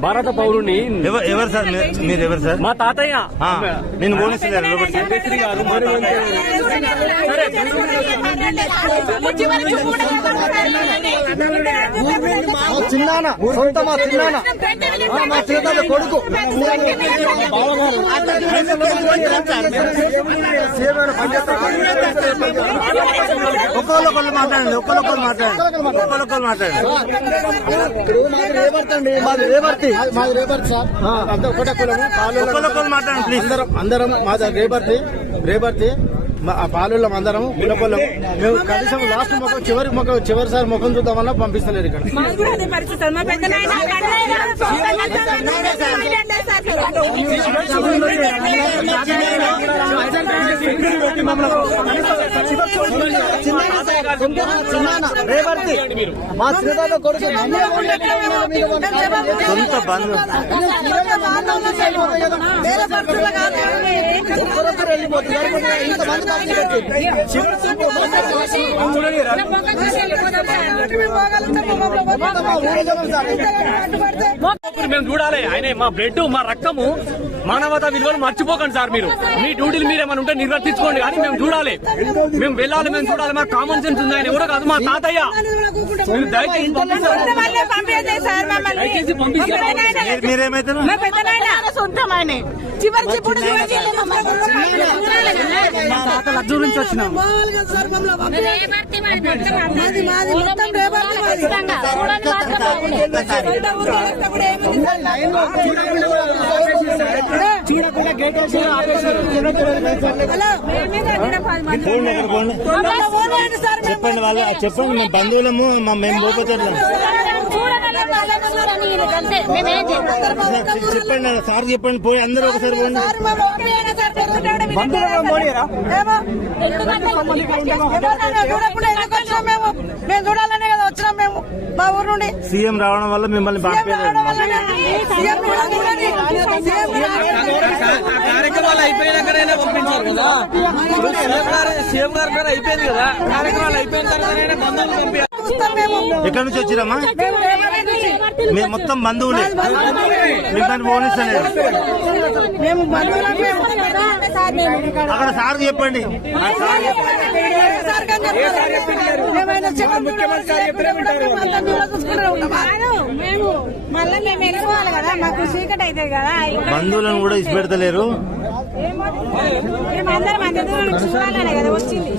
భారత పౌరుని ఎవరు ఎవరు సార్? మీరు- ఎవరు సార్? మా తాతయ్య. నేను మా చిన్నాన్న సొంత మా చిన్నతాత కొడుకు ఒక్కొక్కరు మాట్లాడండి ఒక్కొక్కరు మాట్లాడండి. ఒక్కొక్కరు మాట్లాడండి. రేవర్తి అండి మాది రేవర్తి మాది రేవర్తి సార్ ఆ, అంతా ఒకటే కులము పాలు ఒక్కొక్కరు మాట్లాడండి ప్లీజ్ అందరం అందరం మాది రేవర్తి రేవర్తి మా- ఆ పాలుళ్ళం అందరం మేము కనీసం లాస్ట్ ముఖం చివరి ముఖం చివరిసారి ముఖం చూద్దామన్నా పంపిస్తలేరు ఇక్కడ పరిస్థితి మా కొడుకు సొంత బంధు వేరే పక్షులు కాదు ఒక్కరొక్కరు వెళ్ళిపోతున్నారు ఇంతమంది పెట్టి. చివరి మేము చూడాలి ఆయన మా బ్లడ్ మా రక్తము మానవతా విలువలు మర్చిపోకండి సార్ మీరు మీ డ్యూటీలు మీరేమైనా ఉంటే నిర్వర్తించుకోండి కానీ మేము చూడాలి మేము వెళ్ళాలి మేము చూడాలి మా కామన్ సెన్స్ ఉంది ఆయన ఎవరో కాదు మా తాతయ్య మీరు దయచేసి పంపించండి. సార్ మమ్మల్ని మాది మాది మొత్తం రేపటి చెప్పండి వాళ్ళ చెప్పండి మేము బంధువులము మా మేము పోపోతాం చెప్పండి సార్ చెప్పండి పోయి అందరూ ఒకసారి మేము చూడాలనే కదా వచ్చినాం మేము మా ఊరు నుండి సీఎం రావడం వల్ల మిమ్మల్ని కార్యక్రమాలు అయిపోయినాకనైనా పంపించారు కదా. సీఎం గారు పేరు అయిపోయింది కదా. కార్యక్రమాలు అయిపోయిన తర్వాత బంధువులు పంపించారు చూస్తాం మేము ఎక్కడి నుంచి వచ్చిరమ్మా? మేము మొత్తం బంధువులే. మిమ్మల్ని పోనిస్తలేదు అక్కడ సార్ చెప్పండి. బంధువులను కూడా ఇచ్చి పెడతలేరు మేము అందరం అంత దూరం నుంచి చూడాలనే కదా వచ్చింది.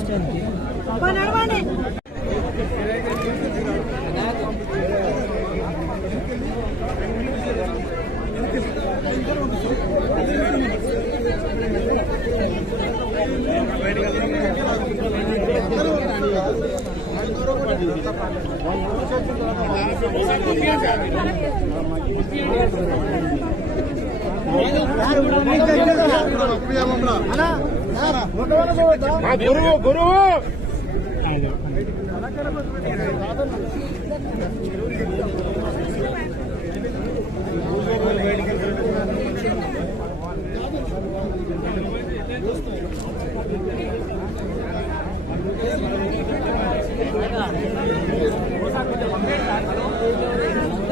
గురువు గురువు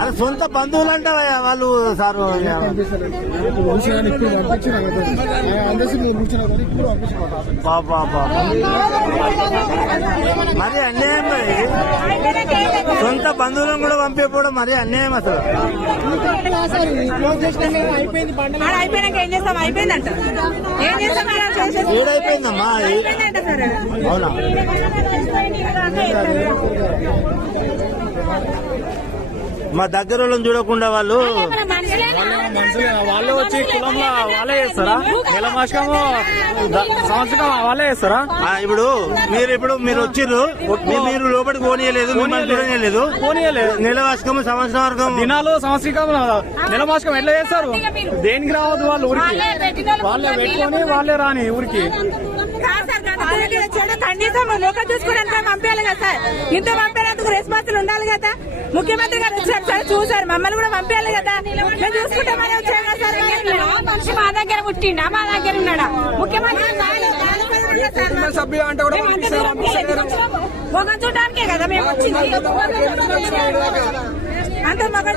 అరే సొంత బంధువులు అంటావా వాళ్ళు సారు మరి అన్యాయం మరి. సొంత బంధువులను కూడా పంపించకపోవడం మరి అన్యాయం అసలు. ఏడైపోయిందమ్మా అవునా? మా దగ్గర వాళ్ళని చూడకుండా వాళ్ళు వాళ్ళే వచ్చి కులంలో వాళ్ళే చేస్తారా? నెల మాసము సంవత్సరం వాళ్ళే చేస్తారా? ఆ, ఇప్పుడు మీరు ఇప్పుడు మీరు వచ్చిర్రు మీ- మీరు లోపలికి పోనీయలేదు మిమ్మల్ని చూడనీయలేదు. పోనీయలే. నెల వార్షికం సంవత్సరం వరకు. దినాలు సంవత్సరం నెల మాసకం ఎట్లా చేస్తారు? దేనికి రావద్దు వాళ్ళు ఊరికి? వాళ్ళే పెట్టుకొని వాళ్ళే రాని ఊరికి. కనీసం చూసుకోవడానికి పంపించాలి కదా సార్? ఇంత పంపేందుకు రెస్పాన్సిబుల్ ఉండాలి కదా? ముఖ్యమంత్రి గారు వచ్చారు సార్ చూసారు మమ్మల్ని కూడా పంపించాలి కదా? మేము చూసుకుంటామని వచ్చాం కదా సార్? మనిషి మా దగ్గర పుట్టిండా? మా దగ్గర ఉన్నాడా? ముఖ్యమంత్రి సభ్యులు అంటే కూడా ముఖం చూడడానికే కదా మేము వచ్చింది. అంత ముఖం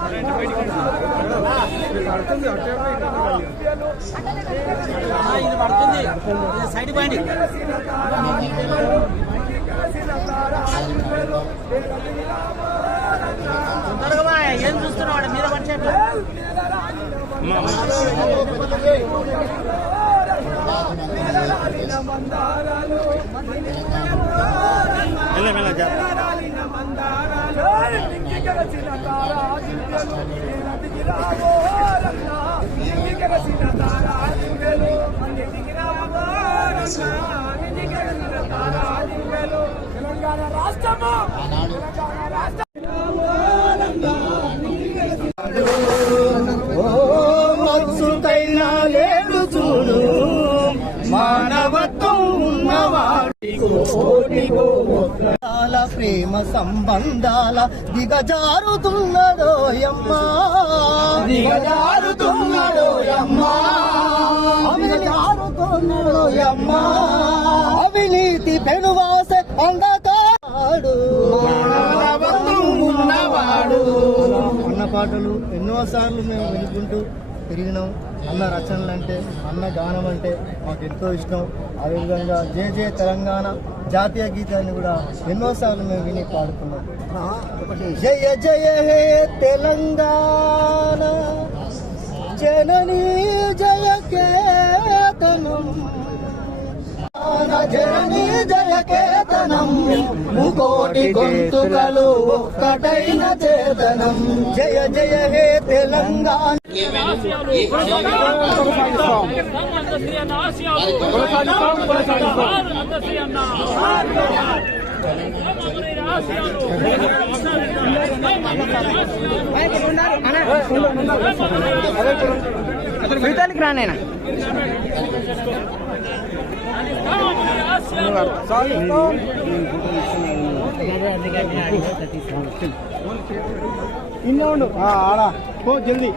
ఇది పడుతుంది సైడ్ అయిపోతుంది ఏం చూస్తున్నాడు మీద ఇక మందారాలు మందారాలు మెల్ల మెల్ల జా. మత్సుకైనా లేడు చూడు మానవత్వం ప్రేమ సంబంధాల దిగజారుతున్నదోయమ్మా దిగజారుతున్నడోయమ్మా దిగజారుతున్నదోయమ్మా అవినీతి పెనువాస మానవత్వం ఉన్నవాడు. అన్న పాటలు ఎన్నోసార్లు మేము వినుకుంటూ పెరిగినాం అన్న రచనలు అంటే అన్న గానం అంటే మాకు ఎంతో ఇష్టం అదేవిధంగా జయ జయ తెలంగాణ. జాతీయ గీతాన్ని కూడా ఎన్నోసార్లు మేము విని పాడుకున్నాం. జయ జయ హే తెలంగాణ. జననీ జయ కేతనం. జననీ జయ కేతనం ముకోటి గొంతుకలు ఒక్కటైన చేతనం. జయ జయ హే తెలంగాణ. ఇన్నోండు ఆడా. పో జల్దీ.